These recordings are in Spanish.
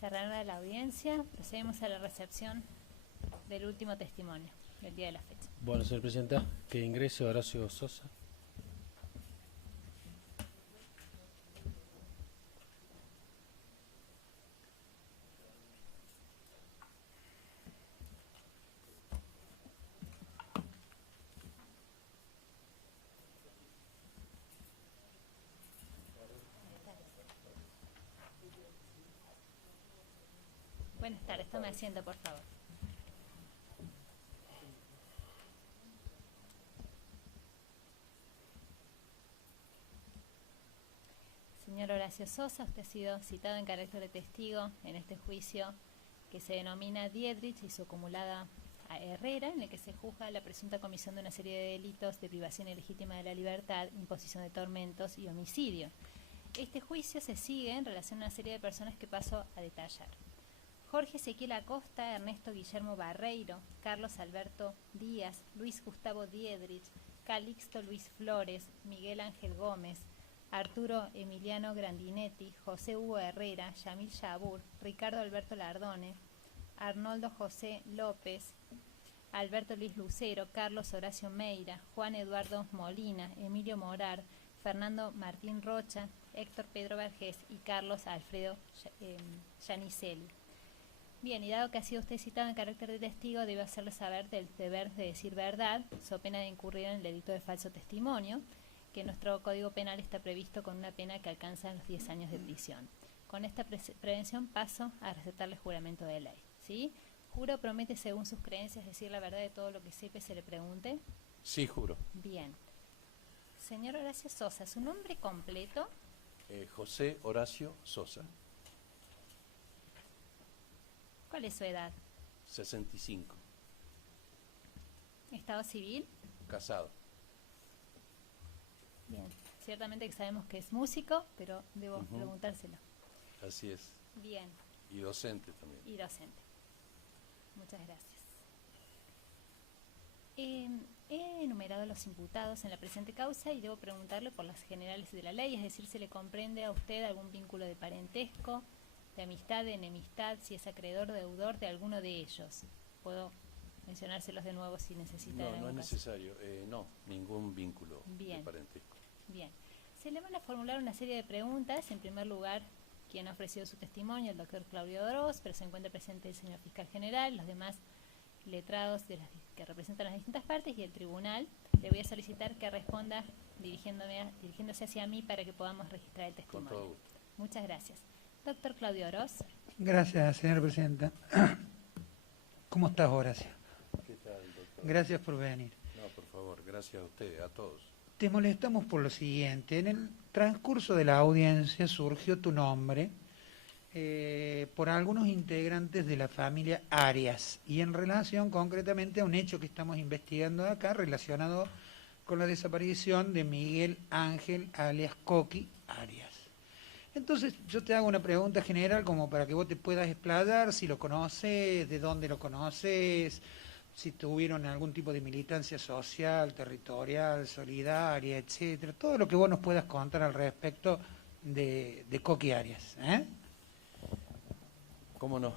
Cerrada la audiencia, procedemos a la recepción del último testimonio del día de la fecha. Bueno, señor Presidenta, que ingrese Horacio Sosa. Buenas tardes, tome asiento, por favor. Señor Horacio Sosa, usted ha sido citado en carácter de testigo en este juicio que se denomina Dietrich y su acumulada a Herrera, en el que se juzga la presunta comisión de una serie de delitos de privación ilegítima de la libertad, imposición de tormentos y homicidio. Este juicio se sigue en relación a una serie de personas que paso a detallar. Jorge Ezequiel Acosta, Ernesto Guillermo Barreiro, Carlos Alberto Díaz, Luis Gustavo Dietrich, Calixto Luis Flores, Miguel Ángel Gómez, Arturo Emiliano Grandinetti, José Hugo Herrera, Yamil Yabur, Ricardo Alberto Lardone, Arnoldo José López, Alberto Luis Lucero, Carlos Horacio Meira, Juan Eduardo Molina, Emilio Morar, Fernando Martín Rocha, Héctor Pedro Vergés y Carlos Alfredo Yanicelli. Bien, y dado que ha sido usted citado en carácter de testigo, debe hacerle saber del deber de decir verdad, so pena de incurrir en el delito de falso testimonio, que en nuestro Código Penal está previsto con una pena que alcanza los 10 años de prisión. Con esta prevención paso a recetarle juramento de ley, ¿sí? ¿Juro, promete según sus creencias decir la verdad de todo lo que sepa y se le pregunte? Sí, juro. Bien. Señor Horacio Sosa, ¿su nombre completo? José Horacio Sosa, ¿Cuál es su edad? 65, ¿Estado civil? casado. Bien. Ciertamente que sabemos que es músico, pero debo Ujú. preguntárselo. Así es. Bien. Y docente también. Y docente. Muchas gracias. He enumerado los imputados en la presente causa y debo preguntarle por las generales de la ley, es decir, ¿se le comprende a usted algún vínculo de parentesco, de amistad, de enemistad, si es acreedor o deudor de alguno de ellos? Puedo mencionárselos de nuevo si necesita. No, no es necesario. No, ningún vínculo Bien. de parentesco. Bien. Se le van a formular una serie de preguntas. En primer lugar, quien ha ofrecido su testimonio, el doctor Claudio Oroz, pero se encuentra presente el señor fiscal general, los demás letrados que representan las distintas partes y el tribunal. Le voy a solicitar que responda dirigiéndose hacia mí para que podamos registrar el Con testimonio. todo gusto. Muchas gracias. Doctor Claudio Oroz. Gracias, señora presidenta. ¿Cómo estás, Horacio? ¿Qué tal, doctor? Gracias por venir. No, por favor, gracias a ustedes, a todos. Te molestamos por lo siguiente. En el transcurso de la audiencia surgió tu nombre por algunos integrantes de la familia Arias y en relación concretamente a un hecho que estamos investigando acá relacionado con la desaparición de Miguel Ángel alias Coqui Arias. Entonces yo te hago una pregunta general como para que vos te puedas explayar, si lo conoces, de dónde lo conoces, si tuvieron algún tipo de militancia social, territorial, solidaria, etcétera, todo lo que vos nos puedas contar al respecto de Coqui Arias, ¿eh? ¿Cómo no?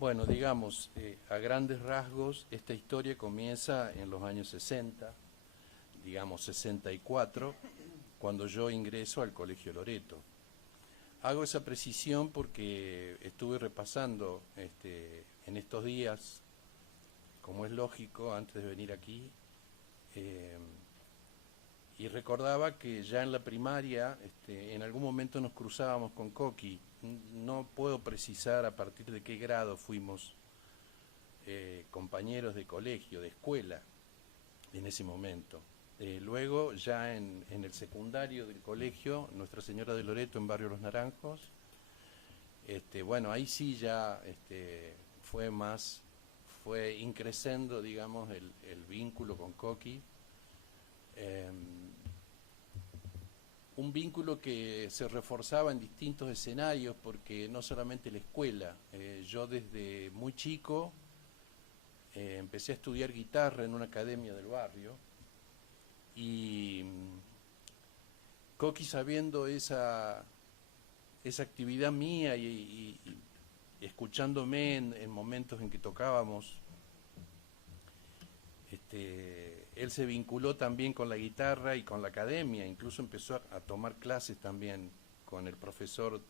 Bueno, digamos, a grandes rasgos, esta historia comienza en los años 60, digamos 64, cuando yo ingreso al Colegio Loreto. Hago esa precisión porque estuve repasando en estos días, como es lógico, antes de venir aquí, y recordaba que ya en la primaria, en algún momento nos cruzábamos con Coqui. No puedo precisar a partir de qué grado fuimos compañeros de colegio, de escuela, en ese momento. Luego, ya en el secundario del colegio, Nuestra Señora de Loreto, en Barrio Los Naranjos, bueno, ahí sí ya fue increciendo, digamos, el vínculo con Coqui. Un vínculo que se reforzaba en distintos escenarios, porque no solamente la escuela, yo desde muy chico empecé a estudiar guitarra en una academia del barrio, y Coqui, sabiendo esa esa actividad mía y escuchándome en momentos en que tocábamos, él se vinculó también con la guitarra y con la academia, incluso empezó a tomar clases también con el profesor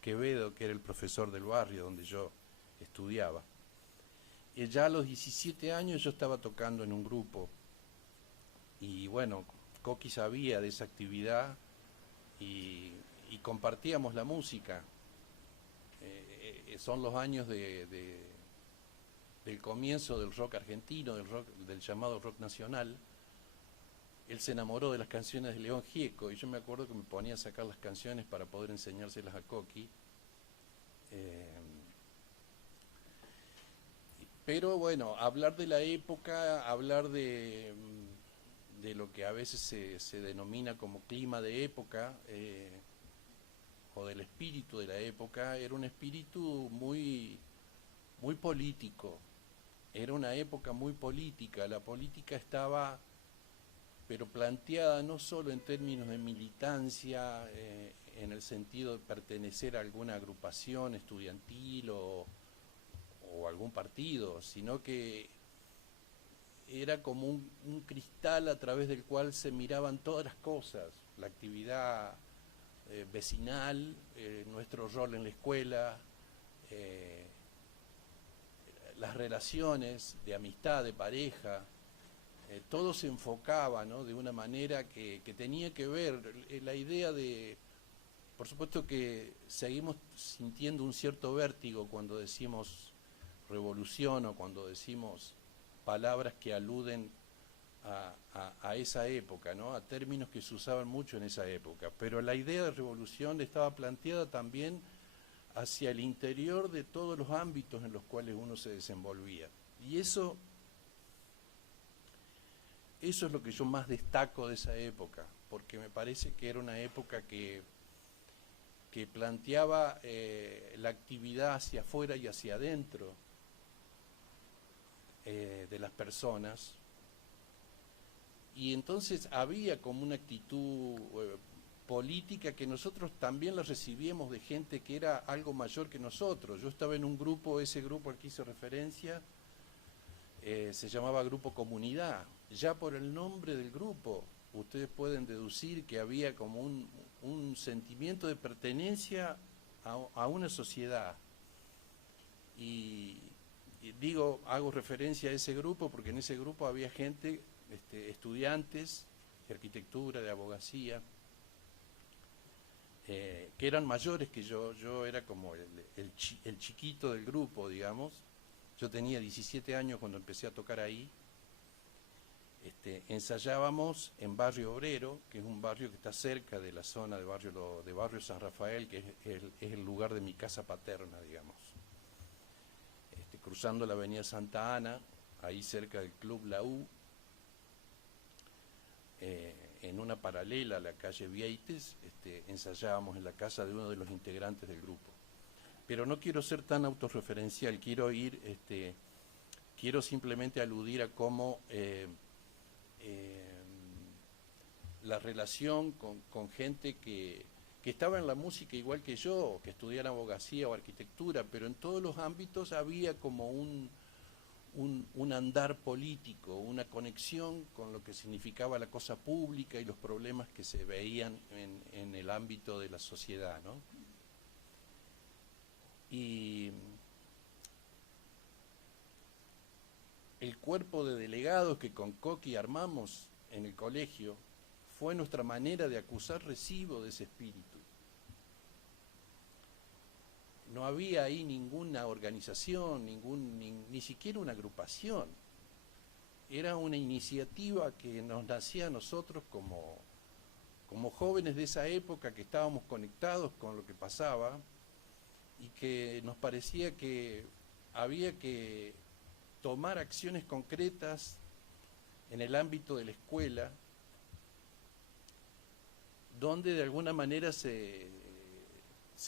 Quevedo, que era el profesor del barrio donde yo estudiaba. Y ya a los 17 años yo estaba tocando en un grupo, y bueno, Coqui sabía de esa actividad y compartíamos la música. Son los años del comienzo del rock argentino, del llamado rock nacional. Él se enamoró de las canciones de León Gieco y yo me acuerdo que me ponía a sacar las canciones para poder enseñárselas a Coqui. Pero bueno, hablar de la época, hablar de lo que a veces se denomina como clima de época, o del espíritu de la época, era un espíritu muy político. Era una época muy política. La política estaba, pero planteada no solo en términos de militancia, en el sentido de pertenecer a alguna agrupación estudiantil o algún partido, sino que era como un cristal a través del cual se miraban todas las cosas, la actividad vecinal, nuestro rol en la escuela, las relaciones de amistad, de pareja, todo se enfocaba, ¿no?, de una manera que tenía que ver, la idea de, por supuesto que seguimos sintiendo un cierto vértigo cuando decimos revolución o cuando decimos palabras que aluden a esa época, ¿no?, a términos que se usaban mucho en esa época, pero la idea de revolución estaba planteada también hacia el interior de todos los ámbitos en los cuales uno se desenvolvía. Y eso es lo que yo más destaco de esa época, porque me parece que era una época que planteaba la actividad hacia afuera y hacia adentro de las personas, y entonces había como una actitud política que nosotros también la recibíamos de gente que era algo mayor que nosotros. Yo estaba en un grupo, ese grupo al que hice referencia, se llamaba Grupo Comunidad. Ya por el nombre del grupo, ustedes pueden deducir que había como un sentimiento de pertenencia a una sociedad. Y digo, hago referencia a ese grupo porque en ese grupo había gente, estudiantes de arquitectura, de abogacía, que eran mayores que yo era como el chiquito del grupo, digamos. Yo tenía 17 años cuando empecé a tocar ahí. Ensayábamos en Barrio Obrero, que es un barrio que está cerca de la zona de barrio San Rafael, que es el lugar de mi casa paterna, digamos. Cruzando la avenida Santa Ana, ahí cerca del Club La U, en una paralela a la calle Vieites, ensayábamos en la casa de uno de los integrantes del grupo. Pero no quiero ser tan autorreferencial, quiero simplemente aludir a cómo la relación con gente que estaba en la música igual que yo, que estudiara abogacía o arquitectura, pero en todos los ámbitos había como un andar político, una conexión con lo que significaba la cosa pública y los problemas que se veían en el ámbito de la sociedad, ¿no? Y el cuerpo de delegados que con Coqui armamos en el colegio fue nuestra manera de acusar recibo de ese espíritu. No había ahí ninguna organización, ni siquiera una agrupación. Era una iniciativa que nos nacía a nosotros como jóvenes de esa época, que estábamos conectados con lo que pasaba y que nos parecía que había que tomar acciones concretas en el ámbito de la escuela, donde de alguna manera se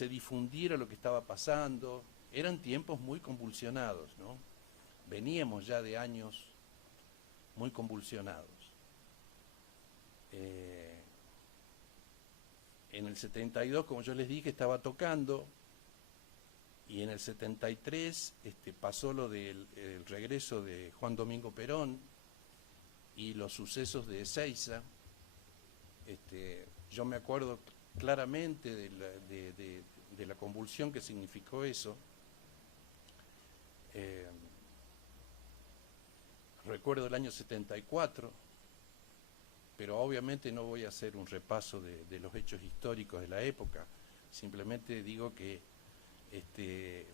difundiera lo que estaba pasando. Eran tiempos muy convulsionados, ¿no? Veníamos ya de años muy convulsionados. En el 72, como yo les dije, estaba tocando, y en el 73 pasó lo del el regreso de Juan Domingo Perón y los sucesos de Ezeiza. Yo me acuerdo claramente de la convulsión que significó eso. Recuerdo el año 74, pero obviamente no voy a hacer un repaso de los hechos históricos de la época, simplemente digo que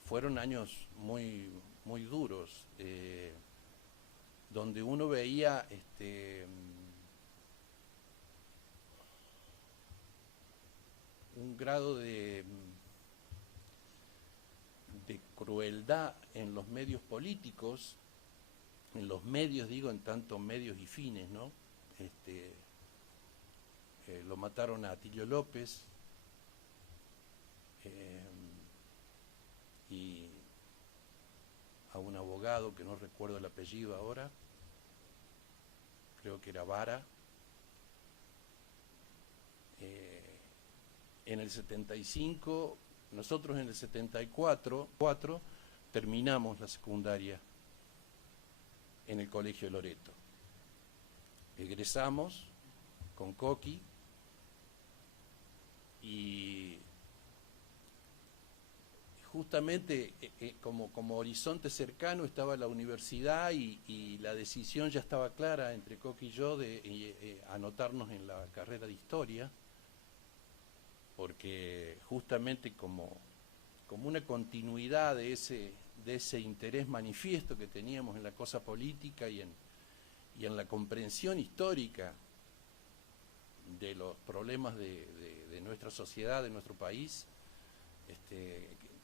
fueron años muy, muy duros, donde uno veía un grado de crueldad en los medios políticos, en los medios, digo, en tanto medios y fines, ¿no? Lo mataron a Atilio López y a un abogado que no recuerdo el apellido ahora, creo que era Vara. En el 75, nosotros en el 74 terminamos la secundaria en el Colegio de Loreto. Egresamos con Coqui y justamente como horizonte cercano estaba la universidad y la decisión ya estaba clara entre Coqui y yo de anotarnos en la carrera de Historia, porque justamente como una continuidad de ese interés manifiesto que teníamos en la cosa política y en la comprensión histórica de los problemas de nuestra sociedad, de nuestro país,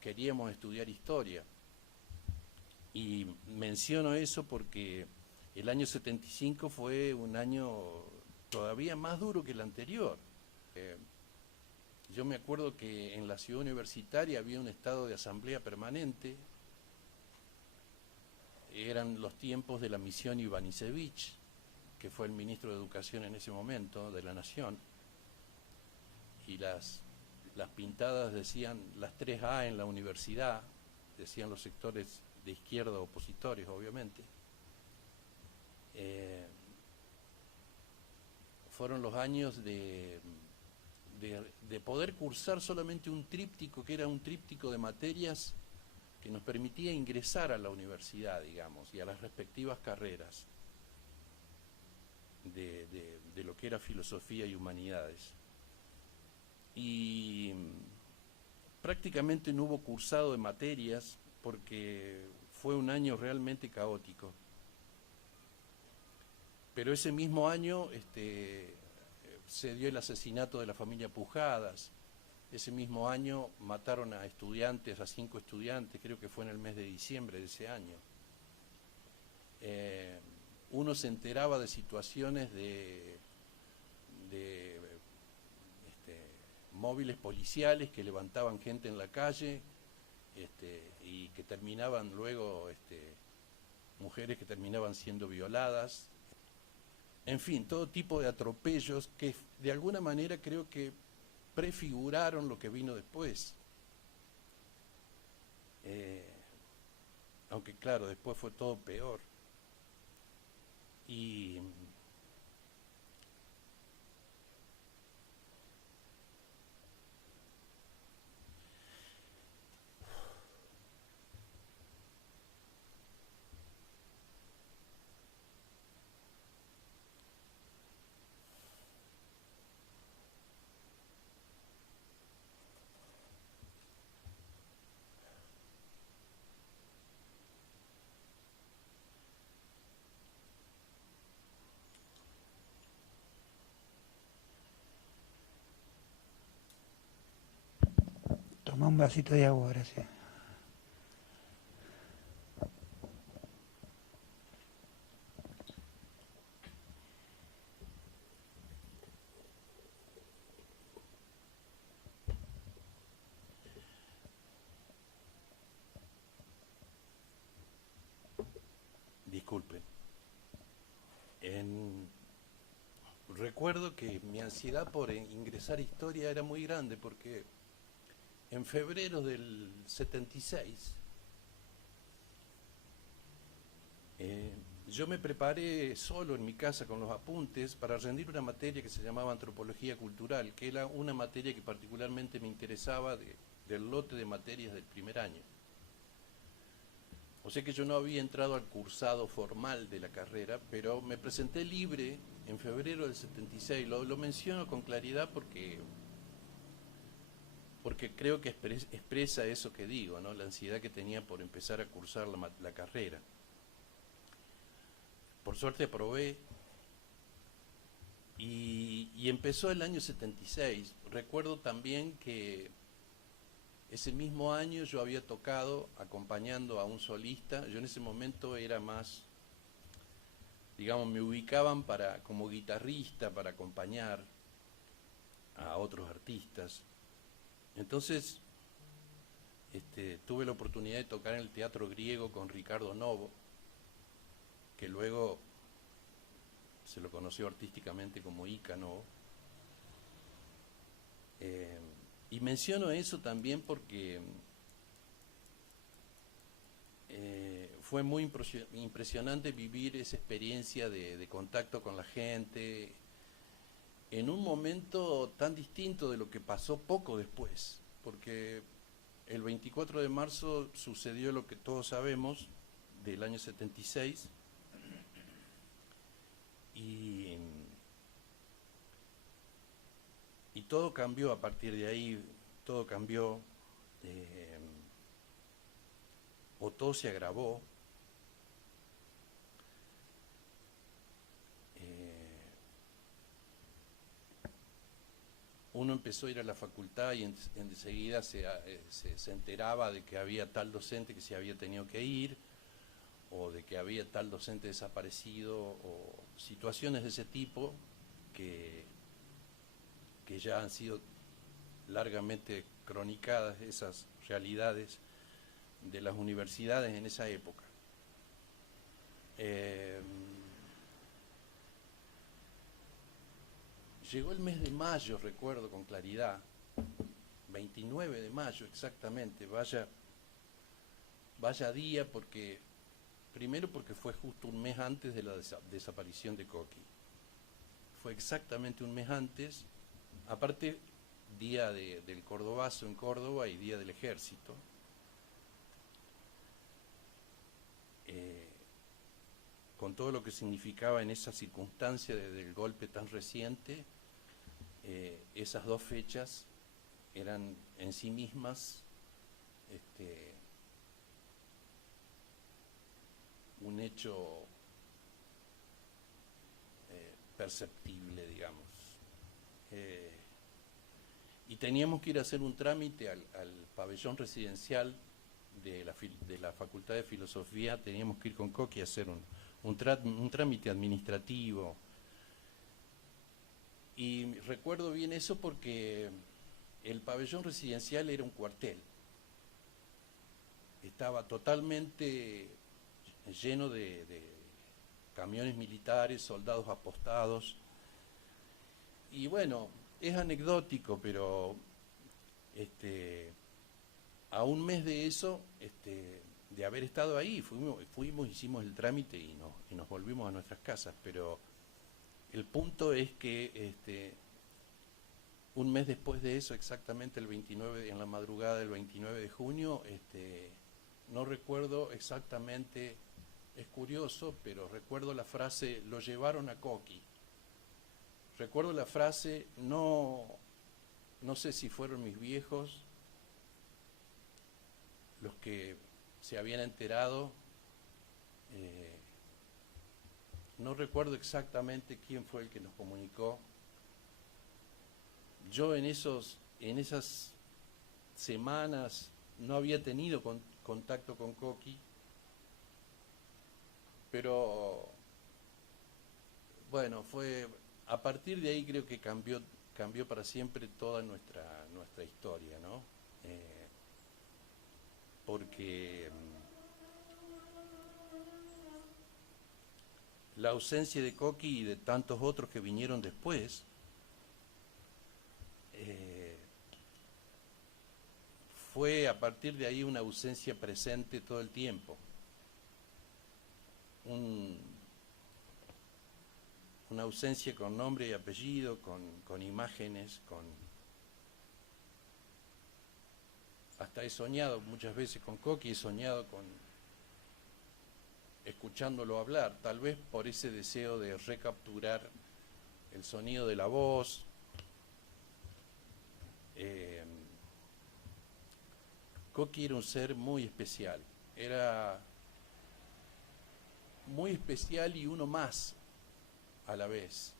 queríamos estudiar historia. Y menciono eso porque el año 75 fue un año todavía más duro que el anterior. Yo me acuerdo que en la ciudad universitaria había un estado de asamblea permanente. Eran los tiempos de la misión Ivanišević, que fue el ministro de Educación en ese momento de la Nación, y las pintadas decían las 3A en la universidad, decían los sectores de izquierda opositores, obviamente. Fueron los años de poder cursar solamente un tríptico, que era un tríptico de materias que nos permitía ingresar a la universidad, digamos, y a las respectivas carreras de lo que era filosofía y humanidades. Y prácticamente no hubo cursado de materias porque fue un año realmente caótico. Pero ese mismo año se dio el asesinato de la familia Pujadas. Ese mismo año mataron a estudiantes, a 5 estudiantes, creo que fue en el mes de diciembre de ese año. Uno se enteraba de situaciones de móviles policiales que levantaban gente en la calle y que terminaban luego, mujeres que terminaban siendo violadas. En fin, todo tipo de atropellos que de alguna manera creo que prefiguraron lo que vino después. Aunque claro, después fue todo peor. Y Toma un vasito de agua, gracias. disculpen. recuerdo que mi ansiedad por ingresar a historia era muy grande porque en febrero del 76 yo me preparé solo en mi casa con los apuntes para rendir una materia que se llamaba Antropología Cultural, que era una materia que particularmente me interesaba del lote de materias del primer año. O sea que yo no había entrado al cursado formal de la carrera, pero me presenté libre en febrero del 76. Lo menciono con claridad porque creo que expresa eso que digo, ¿no? La ansiedad que tenía por empezar a cursar la carrera. Por suerte aprobé y empezó el año 76. Recuerdo también que ese mismo año yo había tocado acompañando a un solista. Yo en ese momento era más, digamos, me ubicaban como guitarrista para acompañar a otros artistas. Entonces tuve la oportunidad de tocar en el Teatro Griego con Ricardo Novo, que luego se lo conoció artísticamente como Ica Novo. Y menciono eso también porque fue muy impresionante vivir esa experiencia de contacto con la gente en un momento tan distinto de lo que pasó poco después, porque el 24 de marzo sucedió lo que todos sabemos del año 76 y todo cambió a partir de ahí, todo cambió, o todo se agravó. Uno empezó a ir a la facultad y enseguida se enteraba de que había tal docente que se había tenido que ir, o de que había tal docente desaparecido, o situaciones de ese tipo que ya han sido largamente cronicadas, esas realidades de las universidades en esa época. Llegó el mes de mayo, recuerdo con claridad, 29 de mayo exactamente, vaya día, primero porque fue justo un mes antes de la desaparición de Coqui. Fue exactamente un mes antes, aparte día del Cordobazo en Córdoba y día del Ejército. Con todo lo que significaba en esa circunstancia del golpe tan reciente, esas dos fechas eran en sí mismas un hecho perceptible, digamos. Y teníamos que ir a hacer un trámite al pabellón residencial de la Facultad de Filosofía, teníamos que ir con Coqui a hacer un trámite administrativo. Y recuerdo bien eso porque el pabellón residencial era un cuartel. Estaba totalmente lleno de camiones militares, soldados apostados. Y bueno, es anecdótico, pero a un mes de eso, de haber estado ahí, fuimos, hicimos el trámite y nos volvimos a nuestras casas. Pero el punto es que un mes después de eso, exactamente el 29, en la madrugada del 29 de junio, no recuerdo exactamente, es curioso, pero recuerdo la frase, lo llevaron a Coqui. Recuerdo la frase, no sé si fueron mis viejos los que se habían enterado, no recuerdo exactamente quién fue el que nos comunicó. Yo en esas semanas no había tenido contacto con Coqui, pero bueno, a partir de ahí creo que cambió para siempre toda nuestra historia, ¿no? Porque la ausencia de Coqui y de tantos otros que vinieron después, fue a partir de ahí una ausencia presente todo el tiempo. Una ausencia con nombre y apellido, con imágenes, hasta he soñado muchas veces con Coqui, he soñado escuchándolo hablar, tal vez por ese deseo de recapturar el sonido de la voz. Coqui era un ser muy especial, era muy especial y uno más a la vez,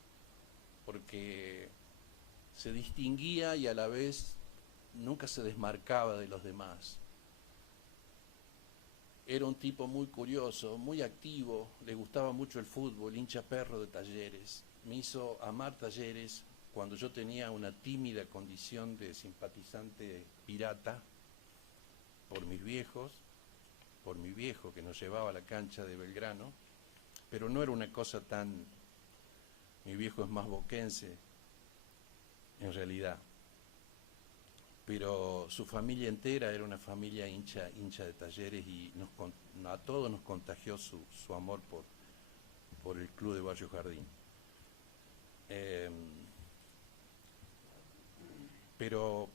porque se distinguía y a la vez nunca se desmarcaba de los demás. Era un tipo muy curioso, muy activo, le gustaba mucho el fútbol, hincha perro de Talleres. Me hizo amar Talleres cuando yo tenía una tímida condición de simpatizante pirata por mis viejos, por mi viejo que nos llevaba a la cancha de Belgrano, pero no era una cosa tan... Mi viejo es más boquense, en realidad, pero su familia entera era una familia hincha de Talleres y a todos nos contagió su amor por el club de Barrio Jardín. Pero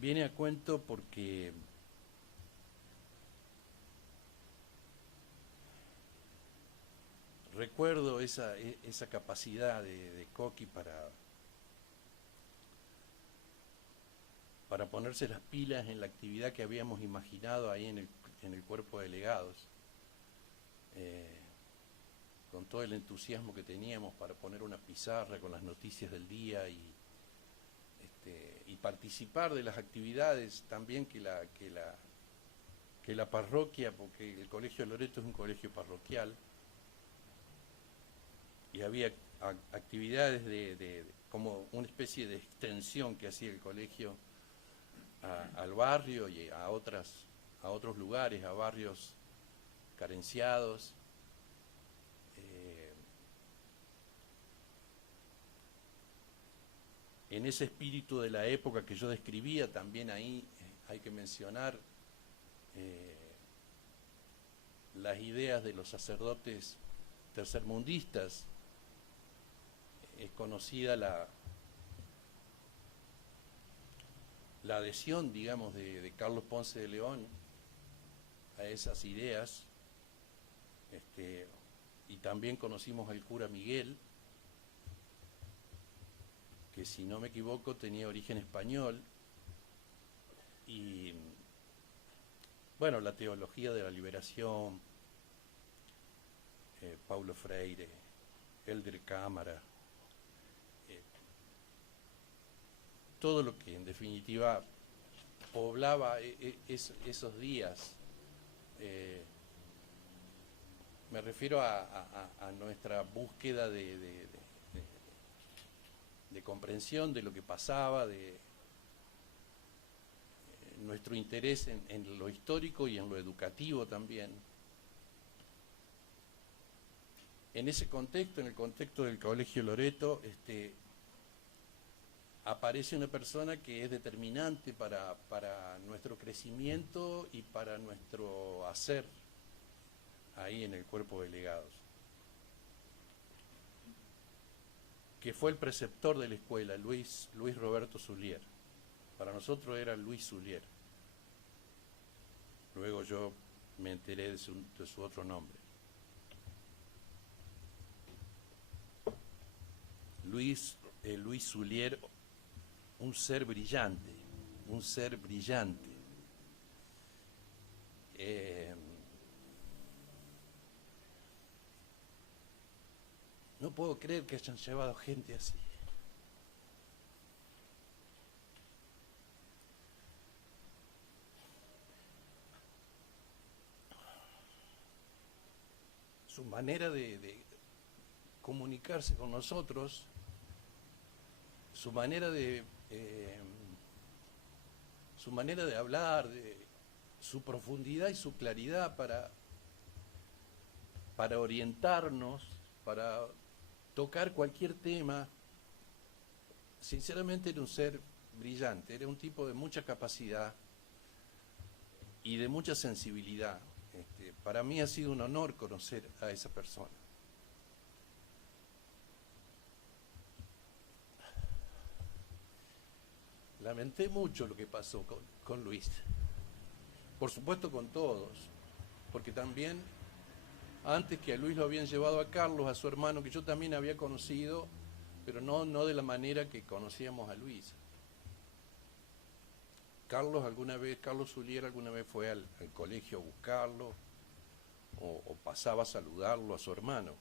viene a cuento porque recuerdo esa capacidad de Coqui para ponerse las pilas en la actividad que habíamos imaginado ahí en el cuerpo de delegados, con todo el entusiasmo que teníamos para poner una pizarra con las noticias del día y participar de las actividades también que la parroquia, porque el Colegio Loreto es un colegio parroquial, y había actividades como una especie de extensión que hacía el colegio al barrio y a otros lugares, a barrios carenciados. En ese espíritu de la época que yo describía, también ahí hay que mencionar las ideas de los sacerdotes tercermundistas. Es conocida la adhesión, digamos, de Carlos Ponce de León a esas ideas, y también conocimos al cura Miguel, que si no me equivoco tenía origen español, y bueno, la teología de la liberación, Paulo Freire, Elder Cámara, todo lo que en definitiva poblaba esos días. Me refiero a nuestra búsqueda de comprensión de lo que pasaba, de nuestro interés en lo histórico y en lo educativo también. En ese contexto, en el contexto del Colegio Loreto, aparece una persona que es determinante para nuestro crecimiento y para nuestro hacer ahí en el cuerpo de delegados, que fue el preceptor de la escuela, Luis Roberto Zulier. Para nosotros era Luis Zulier. Luego yo me enteré de su otro nombre. Luis Zulier, un ser brillante, un ser brillante. No puedo creer que hayan llevado gente así. Su manera de comunicarse con nosotros, su manera de hablar, su profundidad y su claridad para orientarnos, para tocar cualquier tema. Sinceramente era un ser brillante, era un tipo de mucha capacidad y de mucha sensibilidad. Para mí ha sido un honor conocer a esa persona. Lamenté mucho lo que pasó con Luis, por supuesto con todos, porque también antes que a Luis lo habían llevado a Carlos, a su hermano, que yo también había conocido, pero no de la manera que conocíamos a Luis. Carlos Zulier alguna vez fue al colegio a buscarlo, o pasaba a saludarlo a su hermano.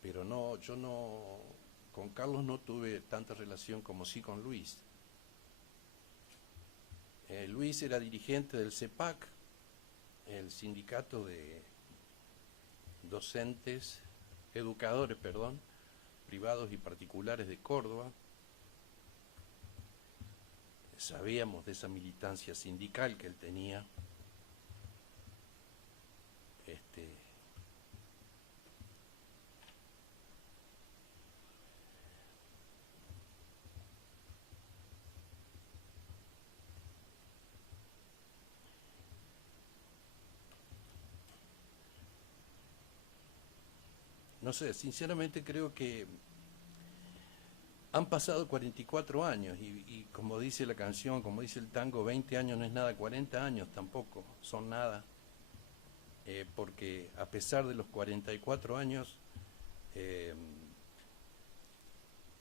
Pero no, yo no, con Carlos no tuve tanta relación como sí con Luis. Luis era dirigente del CEPAC, el sindicato de educadores, privados y particulares de Córdoba. Sabíamos de esa militancia sindical que él tenía. No sé, sinceramente creo que han pasado 44 años y como dice la canción, como dice el tango, 20 años no es nada, 40 años tampoco son nada, porque a pesar de los 44 años,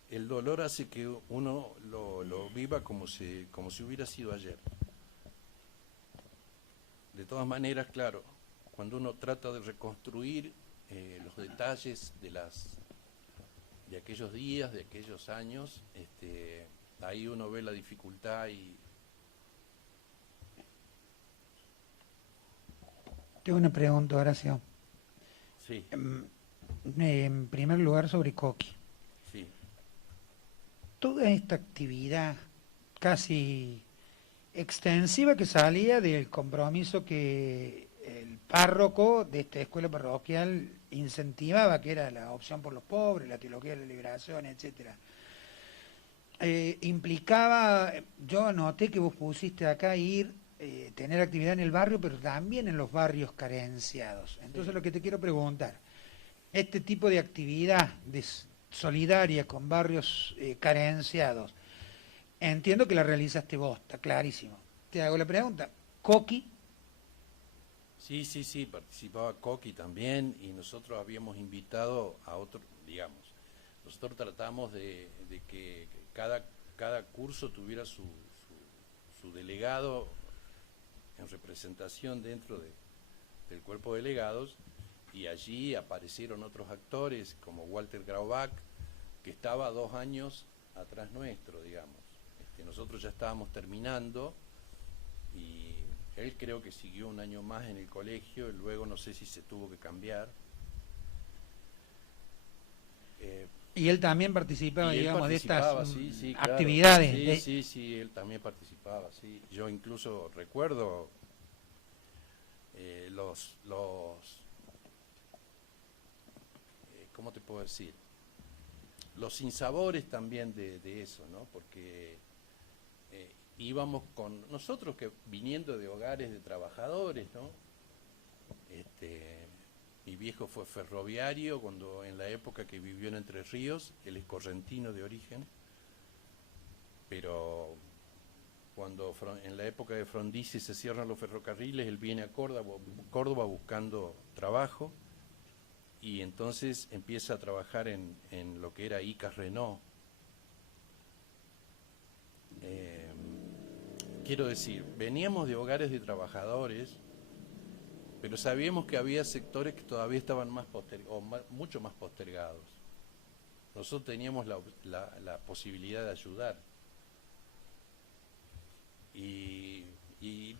el dolor hace que uno lo viva como si hubiera sido ayer. De todas maneras, claro, cuando uno trata de reconstruir los detalles de aquellos días, de aquellos años, ahí uno ve la dificultad y... Tengo una pregunta, Horacio. Sí. En primer lugar, sobre Coqui. Sí. Toda esta actividad casi extensiva que salía del compromiso que el párroco de esta escuela parroquial incentivaba, que era la opción por los pobres, la teología de la liberación, etcétera. Implicaba, yo noté que vos pusiste acá tener actividad en el barrio, pero también en los barrios carenciados. Entonces Sí. Lo que te quiero preguntar, este tipo de actividad solidaria con barrios carenciados, entiendo que la realizaste vos, está clarísimo. Te hago la pregunta, Coqui. Sí, participaba Coqui también y nosotros habíamos invitado a otros, digamos, nosotros tratamos de que cada curso tuviera su delegado en representación dentro del cuerpo de delegados, y allí aparecieron otros actores como Walter Graubach, que estaba 2 años atrás nuestro, digamos. Nosotros ya estábamos terminando y él creo que siguió un año más en el colegio y luego no sé si se tuvo que cambiar. Y él también participaba, digamos, de estas sí, actividades. Claro. Sí, él también participaba, sí. Yo incluso recuerdo ¿cómo te puedo decir? Los sinsabores también de eso, ¿no? Porque íbamos con nosotros que viniendo de hogares de trabajadores, ¿no? Mi viejo fue ferroviario cuando en la época que vivió en Entre Ríos, él es correntino de origen, pero cuando en la época de Frondizi se cierran los ferrocarriles, él viene a Córdoba buscando trabajo y entonces empieza a trabajar en lo que era Icas Renault. Quiero decir, veníamos de hogares de trabajadores, pero sabíamos que había sectores que todavía estaban mucho más postergados. Nosotros teníamos la posibilidad de ayudar. Y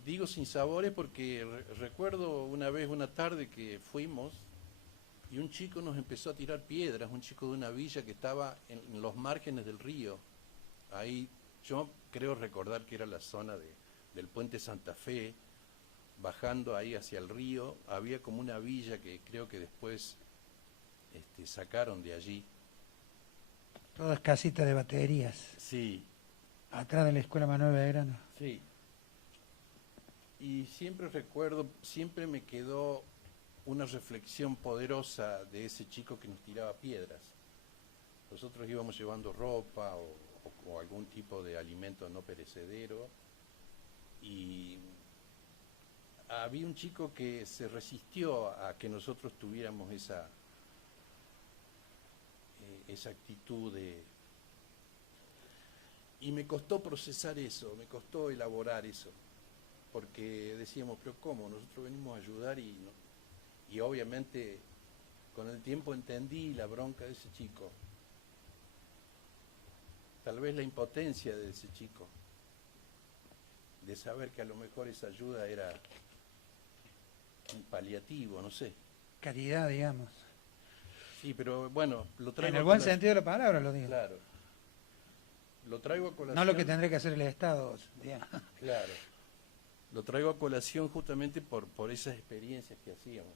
digo sinsabores porque recuerdo una vez, una tarde que fuimos, y un chico nos empezó a tirar piedras, un chico de una villa que estaba en los márgenes del río. Ahí yo creo recordar que era la zona del puente Santa Fe, bajando ahí hacia el río, había como una villa que creo que después sacaron de allí. Todas casitas de baterías. Sí, Atrás de la Escuela Manuel Belgrano. sí. Y siempre recuerdo, siempre me quedó una reflexión poderosa de ese chico que nos tiraba piedras. Nosotros íbamos llevando ropa o algún tipo de alimento no perecedero y había un chico que se resistió a que nosotros tuviéramos esa actitud y me costó procesar eso, me costó elaborar eso, porque decíamos, pero ¿cómo? Nosotros venimos a ayudar y obviamente con el tiempo entendí la bronca de ese chico, tal vez la impotencia de ese chico, de saber que a lo mejor esa ayuda era un paliativo, no sé. Caridad, digamos. Sí, pero bueno, lo traigo En el a buen colación. sentido de la palabra lo digo. Claro. Lo traigo a colación. No lo que tendría que hacer el Estado, digamos. Claro. Lo traigo a colación justamente por esas experiencias que hacíamos.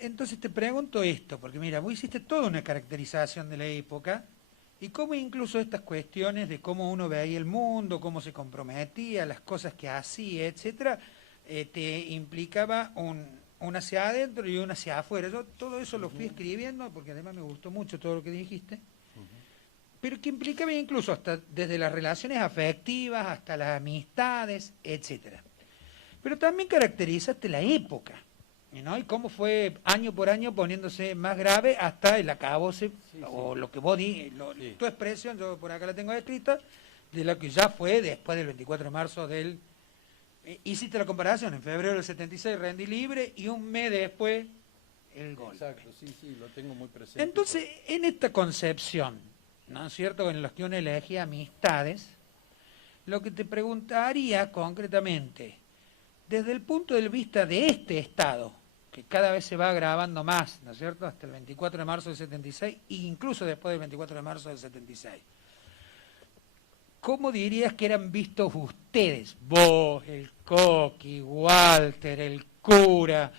Entonces te pregunto esto, porque mira, vos hiciste toda una caracterización de la época y cómo incluso estas cuestiones de cómo uno veía el mundo, cómo se comprometía, las cosas que hacía, etcétera, te implicaba un hacia adentro y un hacia afuera. Yo todo eso lo fui escribiendo porque además me gustó mucho todo lo que dijiste, pero que implicaba incluso hasta desde las relaciones afectivas hasta las amistades, etcétera. Pero también caracterizaste la época, ¿no? Y cómo fue año por año poniéndose más grave hasta el acabose, o lo que vos Sí. tu expresión, yo por acá la tengo escrita, de lo que ya fue después del 24 de marzo del... hiciste la comparación, en febrero del 76 rendí libre y un mes después el golpe. Exacto, sí, lo tengo muy presente. Entonces, en esta concepción, ¿no es cierto?, en los que uno elegía amistades, lo que te preguntaría concretamente, desde el punto de vista de este Estado, que cada vez se va agravando más, ¿no es cierto?, hasta el 24 de marzo del 76, e incluso después del 24 de marzo del 76, ¿cómo dirías que eran vistos ustedes, vos, el Coqui, Walter, el cura,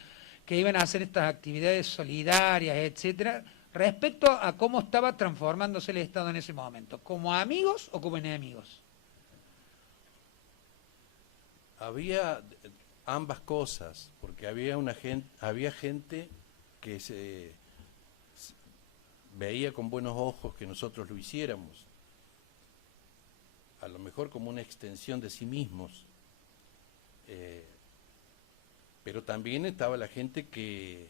que iban a hacer estas actividades solidarias, etcétera, respecto a cómo estaba transformándose el Estado en ese momento? ¿Como amigos o como enemigos? Había ambas cosas, porque había gente que se veía con buenos ojos que nosotros lo hiciéramos, a lo mejor como una extensión de sí mismos, pero también estaba la gente que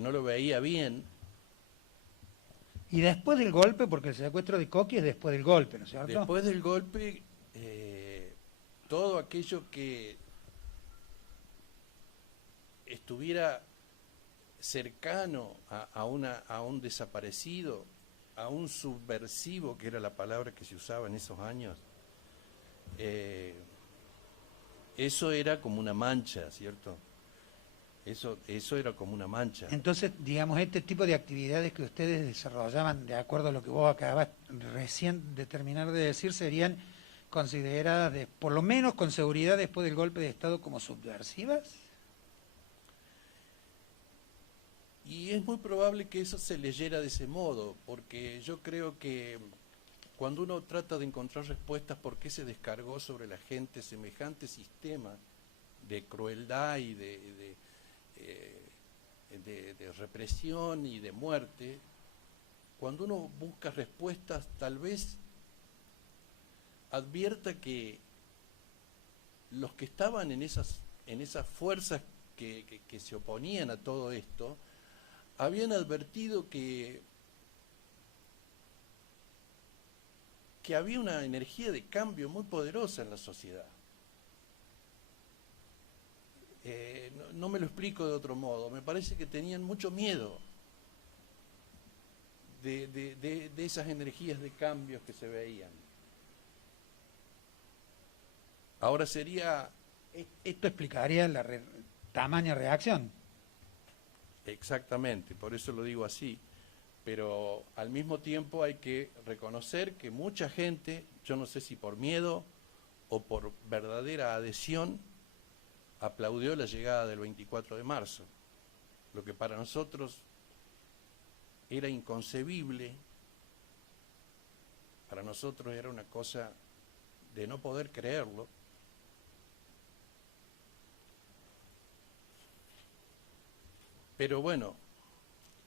no lo veía bien. Y después del golpe, porque el secuestro de Coqui es después del golpe, ¿no es cierto? Después del golpe, todo aquello que estuviera cercano a un desaparecido, a un subversivo, que era la palabra que se usaba en esos años, eso era como una mancha, ¿cierto? Eso era como una mancha. Entonces, digamos, este tipo de actividades que ustedes desarrollaban, de acuerdo a lo que vos acabas recién de terminar de decir, serían consideradas, por lo menos con seguridad después del golpe de Estado, como subversivas. Y es muy probable que eso se leyera de ese modo, porque yo creo que cuando uno trata de encontrar respuestas por qué se descargó sobre la gente semejante sistema de crueldad y de represión y de muerte, cuando uno busca respuestas, tal vez advierta que los que estaban en esas fuerzas que se oponían a todo esto, habían advertido que había una energía de cambio muy poderosa en la sociedad. No me lo explico de otro modo, me parece que tenían mucho miedo de esas energías de cambios que se veían. Ahora sería... Esto explicaría la tamaña reacción. Exactamente, por eso lo digo así, pero al mismo tiempo hay que reconocer que mucha gente, yo no sé si por miedo o por verdadera adhesión, aplaudió la llegada del 24 de marzo, lo que para nosotros era inconcebible, para nosotros era una cosa de no poder creerlo. Pero bueno,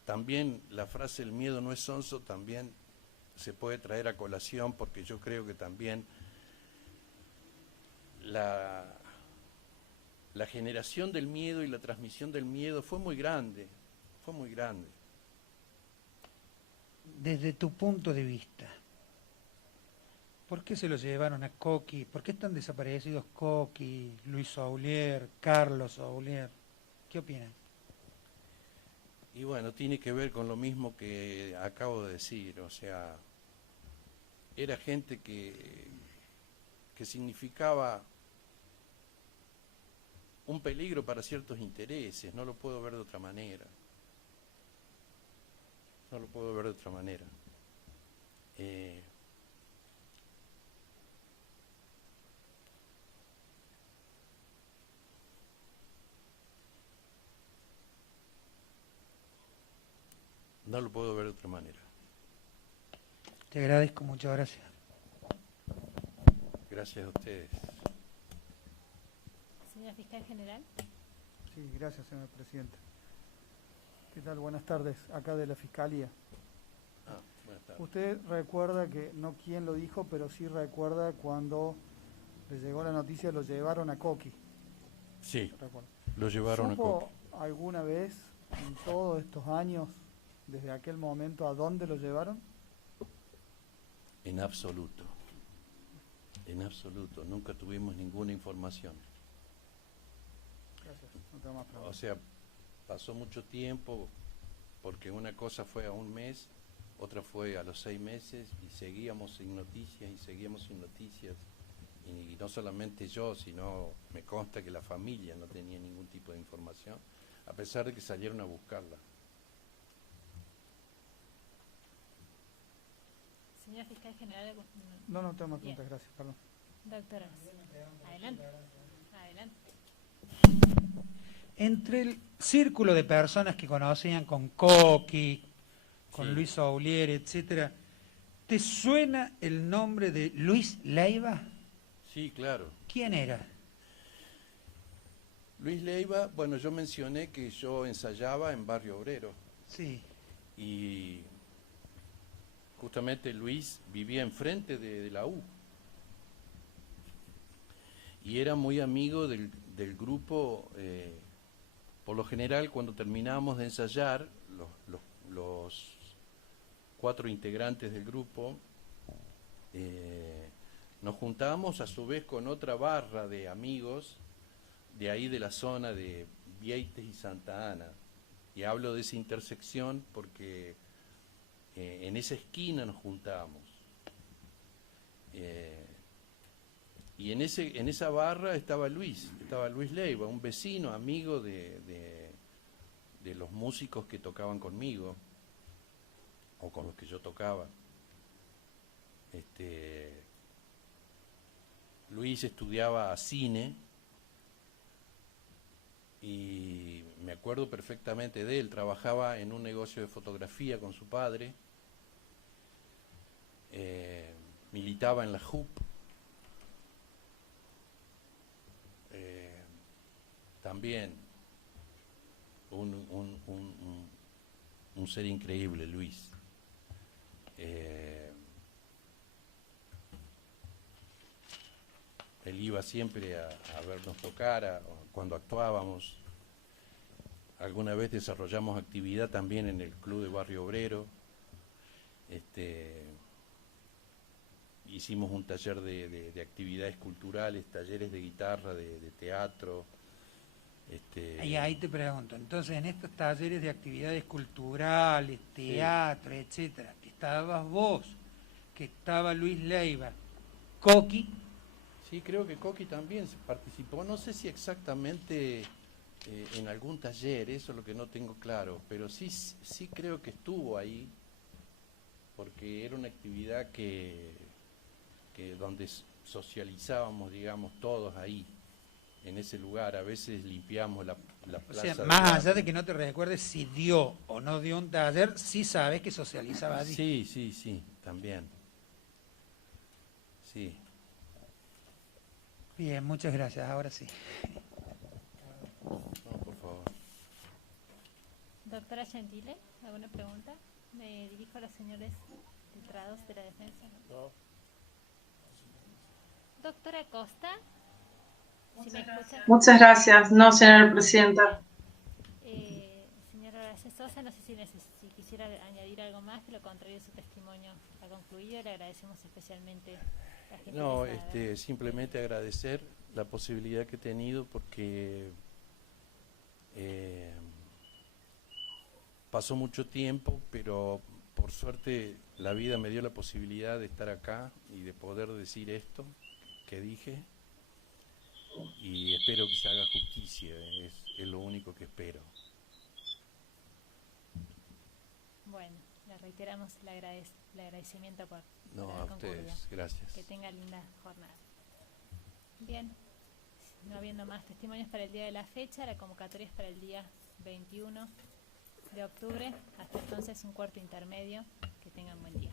también la frase "el miedo no es sonso" también se puede traer a colación, porque yo creo que también la generación del miedo y la transmisión del miedo fue muy grande, fue muy grande. Desde tu punto de vista, ¿por qué se lo llevaron a Coqui? ¿Por qué están desaparecidos Coqui, Luis Soulier, Carlos Soulier? ¿Qué opinan? Y bueno, tiene que ver con lo mismo que acabo de decir, o sea, era gente que significaba un peligro para ciertos intereses, no lo puedo ver de otra manera. No lo puedo ver de otra manera. No lo puedo ver de otra manera. Te agradezco, muchas gracias. Gracias a ustedes. Señora Fiscal General. Sí, gracias, señor presidente. ¿Qué tal? Buenas tardes, acá de la Fiscalía. Buenas tardes. Usted recuerda que, no quién lo dijo, pero sí recuerda cuando le llegó la noticia, lo llevaron a Coqui. Sí, Recuerda. lo llevaron a ¿Supo Coqui. alguna vez, en todos estos años, desde aquel momento, a dónde lo llevaron? En absoluto. En absoluto. Nunca tuvimos ninguna información. Gracias, no tengo más O preguntas. sea, pasó mucho tiempo, porque una cosa fue a un mes, otra fue a los 6 meses, y seguíamos sin noticias, y seguíamos sin noticias. Y no solamente yo, sino me consta que la familia no tenía ningún tipo de información, a pesar de que salieron a buscarla. Señora Fiscal General. No tengo más Bien. preguntas, gracias, perdón. Doctora. Adelante. Adelante. Entre el círculo de personas que conocían con Coqui, con Sí. Luis Soulier, etcétera, ¿te suena el nombre de Luis Leiva? Sí, claro. ¿Quién era? Luis Leiva, bueno, yo mencioné que yo ensayaba en Barrio Obrero, Sí. y justamente Luis vivía enfrente de la U. Y era muy amigo del grupo. Por lo general, cuando terminábamos de ensayar, los 4 integrantes del grupo, nos juntábamos a su vez con otra barra de amigos de ahí de la zona de Vieites y Santa Ana. Y hablo de esa intersección porque en esa esquina nos juntábamos. Y en esa barra estaba Luis Leiva, un vecino, amigo de los músicos que tocaban conmigo, o con los que yo tocaba. Luis estudiaba cine, y me acuerdo perfectamente de él. Trabajaba en un negocio de fotografía con su padre, militaba en la JUP. También un ser increíble, Luis. Él iba siempre a vernos tocar cuando actuábamos. Alguna vez desarrollamos actividad también en el Club de Barrio Obrero. Hicimos un taller de actividades culturales, talleres de guitarra, de teatro. Y ahí te pregunto, entonces en estos talleres de actividades culturales, teatro, etcétera, estabas vos, que estaba Luis Leiva, Coqui. Sí, creo que Coqui también participó, no sé si exactamente en algún taller, eso es lo que no tengo claro, pero sí creo que estuvo ahí, porque era una actividad que donde socializábamos, digamos, todos ahí, en ese lugar. A veces limpiamos la O plaza. sea, del más allá barrio. de que no te recuerdes si dio o no dio un taller, sí sabes que socializaba allí. Sí, sí, sí, también. Sí. Bien, muchas gracias. Ahora sí. No, por favor. Doctora Gentile, ¿alguna pregunta? Me dirijo a los señores letrados de la defensa. Doctora Costa, si me escucha. Muchas gracias. No, señora presidenta. Señora Horacio Sosa, no sé si quisiera añadir algo más, de lo contrario su testimonio ha concluido. Le agradecemos especialmente la gentileza No, de haber- simplemente agradecer la posibilidad que he tenido porque pasó mucho tiempo, pero por suerte la vida me dio la posibilidad de estar acá y de poder decir esto que dije, y espero que se haga justicia, es lo único que espero. Bueno, le reiteramos el agradecimiento por No, haber a concurrido. ustedes, gracias. Que tenga linda jornada. Bien, no habiendo más testimonios para el día de la fecha, la convocatoria es para el día 21 de octubre. Hasta entonces un cuarto intermedio. Que tengan buen día.